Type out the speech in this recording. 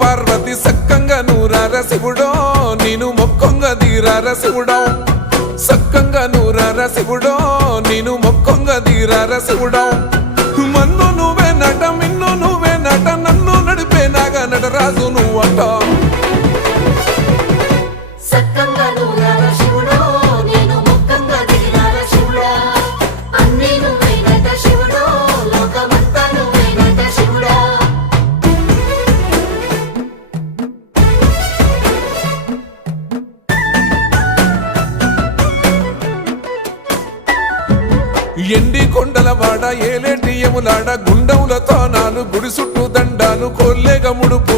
పార్వతి సక్కంగా నూరార శివుడో నేను మొక్కొంగ దీరార శివుడో సక్కంగా నూరార శివుడో నేను మొక్కొంగ దీరార శివుడో మన్ను నువ్వే నట మిన్ను నువ్వే నట నన్ను నడిపే నాగా నటరాజు నువ్వట ఎండి కొండలవాడ ఏలేటి యములాడ గుండములతో నాలు గుడి చుట్టూ దండాలు కొల్లేగ ముడుపు